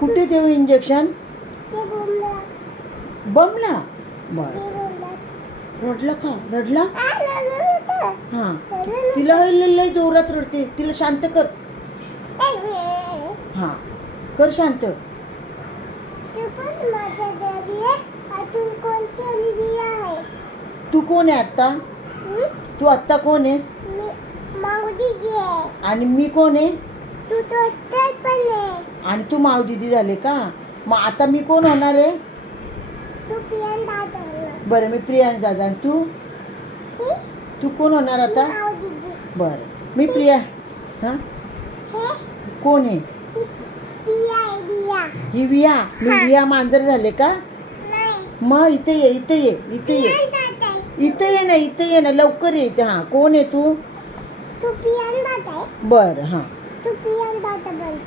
कुठे देऊ इंजेक्शन? ते बोंबला. बमला. बर. ते बोंबला. रडला का? रडला? हा. रडलं तिला लय जोरात रडते. तिला शांत कर. हा. कर शांत. तू पण माझा डॅडी आहे. अजून कोणती मुलगी आहे? तू कोण आहे आता? तू आत्ता कोण आहेस? मी माऊदीजी आहे. आणि मी कोण आहे? तू तो तर पण आहे. आणि तू माव दीदी झाले का? मग आता मी कोण होणार आहे? तू पियान दादा आहे. बरं, मी प्रियांश दादा. आणि तू? ही तू कोण होणार आता? माऊदीजी. बरं, मी प्रिया. हां, हे कोण आहे? ही पिया आहे पिया. ही विया. मी हा. विया मांजर झाले का? नाही. मग इथे ये, इथे ये, इथे ये. पियान दादा आहे. इथे ये ना, इथे ये ना, लवकर ये इथे. हां, कोण आहे तू? तू पियान दादा आहे. बरं, हां. तू पियान दादा बन.